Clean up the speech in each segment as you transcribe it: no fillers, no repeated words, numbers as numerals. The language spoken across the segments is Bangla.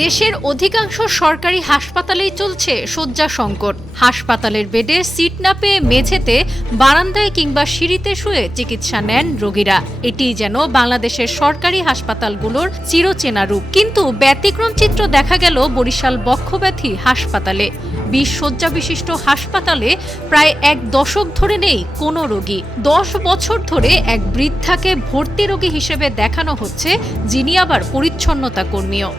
দেশের অধিকাংশ সরকারি হাসপাতালেই চলছে শয্যা সংকট। হাসপাতালের বেডে সিট না পেয়ে মেঝেতে, বারান্দায় কিংবা সিঁড়িতে শুয়ে চিকিৎসা নেন রোগীরা। এটিই যেন বাংলাদেশের সরকারি হাসপাতালগুলোর চিরচেনা রূপ। কিন্তু ব্যতিক্রম চিত্র দেখা গেল বরিশাল বক্ষব্যাধি হাসপাতালে। 20 শয্যা বিশিষ্ট হাসপাতালে প্রায় 1 দশক ধরে নেই কোনো রোগী। 10 বছর ধরে এক বৃদ্ধাকে ভর্তি রোগী হিসেবে দেখানো হচ্ছে, যিনি আবার পরিচ্ছন্নতা কর্মীও।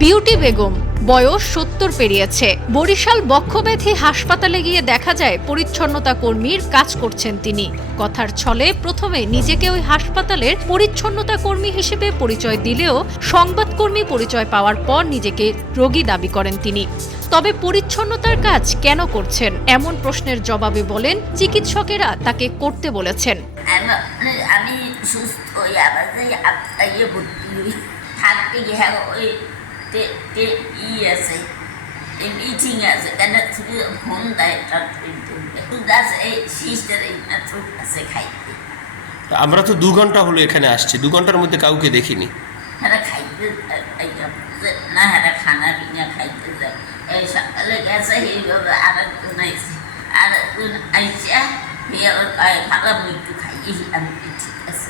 বিউটি বেগম, বয়স 70 পেরিয়েছে। বরিশাল বক্ষব্যাধি হাসপাতালে গিয়ে দেখা যায় পরিচ্ছন্নতা কর্মীর কাজ করছেন তিনি। কথার ছলে প্রথমে নিজেকে ওই হাসপাতালের পরিচ্ছন্নতা কর্মী হিসেবে পরিচয় দিলেও সংবাদকর্মী পরিচয় পাওয়ার পর নিজেকে রোগী দাবি করেন তিনি। তবে পরিচ্ছন্নতার কাজ কেন করছেন এমন প্রশ্নের জবাবে বলেন, চিকিৎসকেরা তাকে করতে বলেছেন। আমি সুস্থ আছে মিটিং আছে কেন ফোন দেয় আছে খাইতে। আমরা তো 2 ঘন্টা হলো এখানে আসছি, 2 ঘন্টার মধ্যে কাউকে দেখিনি। হ্যাঁ খাইতে না, হ্যাঁ খানা পিনা খাইতে যায়। এই সকালে গেছে এইভাবে আরেকজন আইসি, আরেকজন আইসা খারাপ একটু খাইয়ে আমি ঠিক আছে।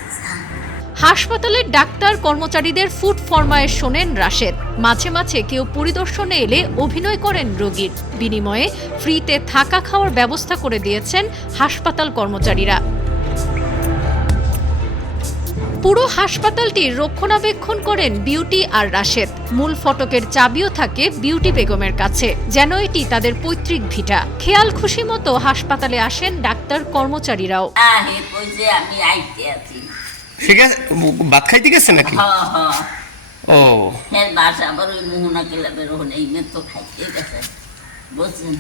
হাসপাতালের ডাক্তার কর্মচারীদের ফুড ফরমায়েশ শোনেন রাশেদ। মাঝে মাঝে কেউ পরিদর্শনে এলে অভিনয় করেন রোগীর। বিনিময়ে ফ্রিতে থাকা খাওয়ার ব্যবস্থা করে দিয়েছেন হাসপাতাল কর্মচারীরা। পুরো হাসপাতালটির রক্ষণাবেক্ষণ করেন বিউটি আর রাশেদ। মূল ফটকের চাবিও থাকে বিউটি বেগমের কাছে, যেন এটি তাদের পৈতৃক ভিটা। খেয়াল খুশি মতো হাসপাতালে আসেন ডাক্তার কর্মচারীরাও। আমি আইতে আছি, ঠিক আছে, ভাত খাইতে গেছে নাকি? ও হ্যাঁ, বাসা আবার ওই মোহনা ক্লাবের ওখানে তো খাইতে গেছে, বুঝছেন।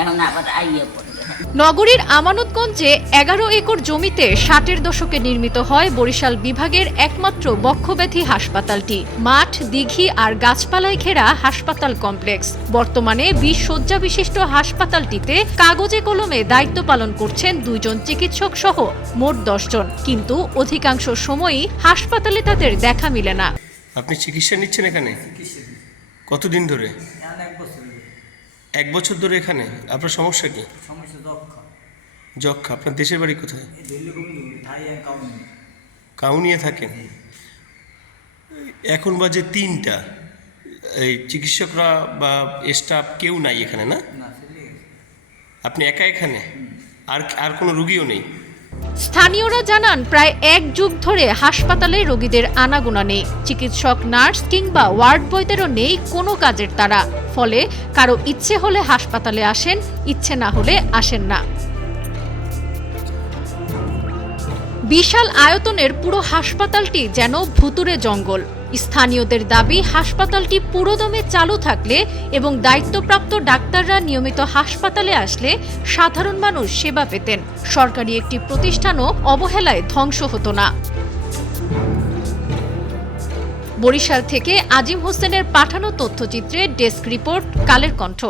এখন আবার আইয়ে পড়বে। নগরীর আমানতগঞ্জে 11 একর জমিতে 60-এর দশকে নির্মিত হয় বরিশাল বিভাগের একমাত্র বক্ষব্যাধি হাসপাতালটি। মাঠ, দিঘি আর গাছপালায় ঘেরা হাসপাতাল কমপ্লেক্স। বর্তমানে 20 শয্যা বিশিষ্ট হাসপাতালটিতে কাগজে কলমে দায়িত্ব পালন করছেন 2 জন চিকিৎসক সহ মোট 10 জন। কিন্তু অধিকাংশ সময়ই হাসপাতালে তাদের দেখা মিলে না। আপনি চিকিৎসা নিচ্ছেন এখানে কতদিন ধরে? 1 বছর ধরে এখানে। আপনার সমস্যা কি? যক্ষা। আপনার দেশের বাড়ি কোথায়? কাউনিয়া থাকেন। এখন বাজে 3টা, এই চিকিৎসকরা বা স্টাফ কেউ নাই এখানে, না? আপনি একা এখানে? আর কোনো রোগীও নেই? স্থানীয়রা জানান, প্রায় 1 যুগ ধরে হাসপাতালে রোগীদের আনাগোনা নেই। চিকিৎসক, নার্স কিংবা ওয়ার্ড বয়দেরও নেই কোনো কাজের তাড়া। ফলে কারো ইচ্ছে হলে হাসপাতালে আসেন, ইচ্ছে না হলে আসেন না। বিশাল আয়তনের পুরো হাসপাতালটি যেন ভুতুরে জঙ্গল। স্থানীয়দের দাবি, হাসপাতালটি পুরোদমে চালু থাকলে এবং দায়িত্বপ্রাপ্ত ডাক্তাররা নিয়মিত হাসপাতালে আসলে সাধারণ মানুষ সেবা পেতেন। সরকারি একটি প্রতিষ্ঠানও অবহেলায় ধ্বংস হতো না। বরিশাল থেকে আজিম হোসেনের পাঠানো তথ্যচিত্রে ডেস্ক রিপোর্ট, কালের কণ্ঠ।